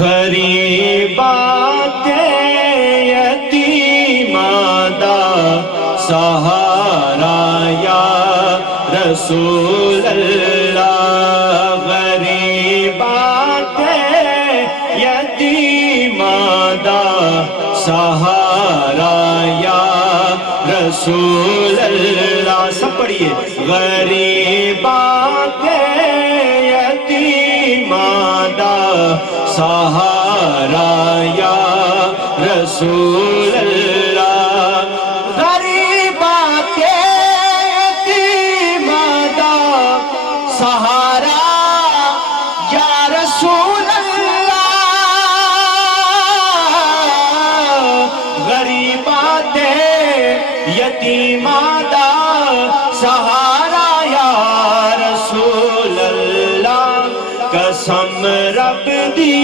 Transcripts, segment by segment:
غریبات یتیماں دا سہارا یا رسول اللہ، غریبات یتیماں دا سہارا یا رسول اللہ۔ سب پڑھیے، غریبات یتیماں دا سہارا یا رسول اللہ، غریبات یتیماں دا سہارا یا رسول اللہ، غریبات یتیماں دا سہارا یا رسول اللہ، قسم رب دی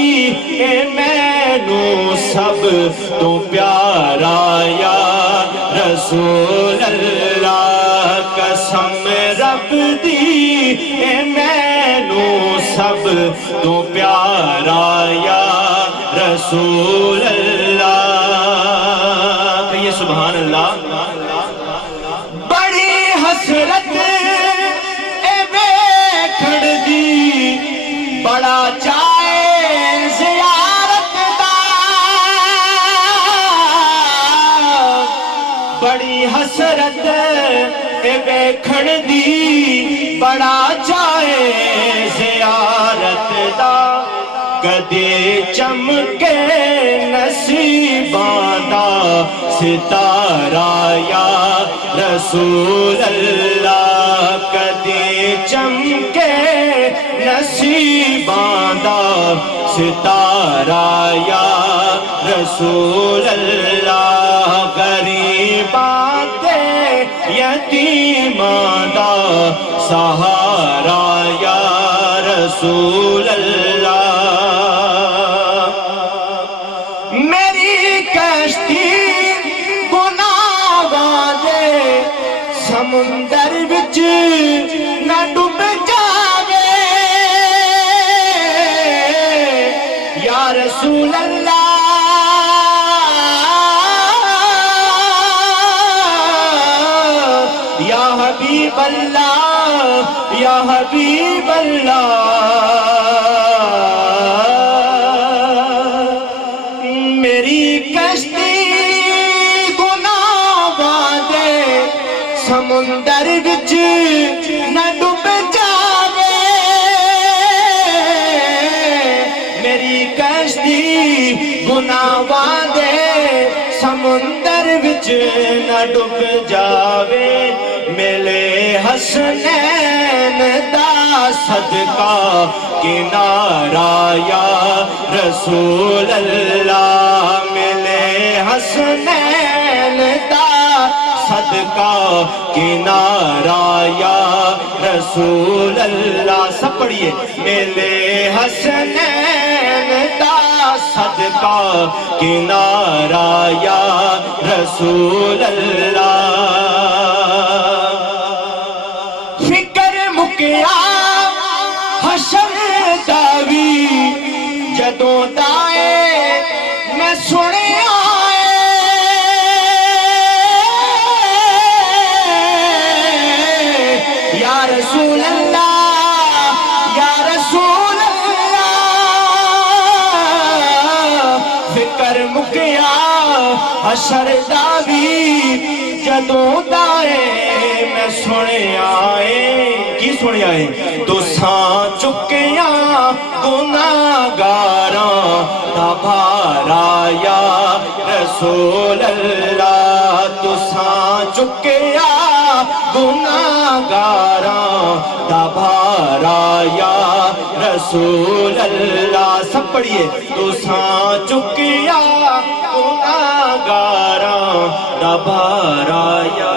اے مینو سب تو پیارا یا رسول اللہ، قسم رب دی اے مینو سب تو پیارا یا رسول اللہ۔ کہیے سبحان اللہ۔ بڑی حسرت اے ویکھن دی، بڑا چاہے زیارت دا، بڑی حسرت اے ویکھن دی، بڑا چاہے زیارت دا، کدے چمکے نصیباں دا ستارہ یا رسول اللہ، کدے چمکے نصیباں دا ستارہ یا رسول اللہ، غریبات یتیماں دا سہارا یا رسول اللہ۔ میری کشتی گناہاں دے سمندر وچ نہ ڈوب جاوے یا رسول اللہ، یا حبیب اللہ، یا حبیب اللہ، میری کشتی گناہاں دے سمندر وچ نہ ڈوب جاوے، میری کشتی گناہاں دے سمندر وچ نہ ڈوب جاوے، ملے حسنین دا صدقہ کنارہ یا رسول اللہ، ملے حسنین دا صدقہ کنارہ یا رسول اللہ۔ سب پڑھیے، ملے حسنین دا صدقہ کنارہ یا رسول اللہ۔ فکر مکیا حشر دا وی جدوں دائے میں سنیا یا رسول اللہ، یا رسول اللہ، فکر مکیا حشر دا وی جدوں دائے میں سنیا ہے۔ کی سنیا ہے؟ تساں چکیاں گناہگاراں دا بھارا یا رسول اللہ، تساں چکیاں گناہگاراں دا بھارا یا رسول اللہ۔ سب پڑھیے، تساں چکیاں گناہگاراں دا بھارا یا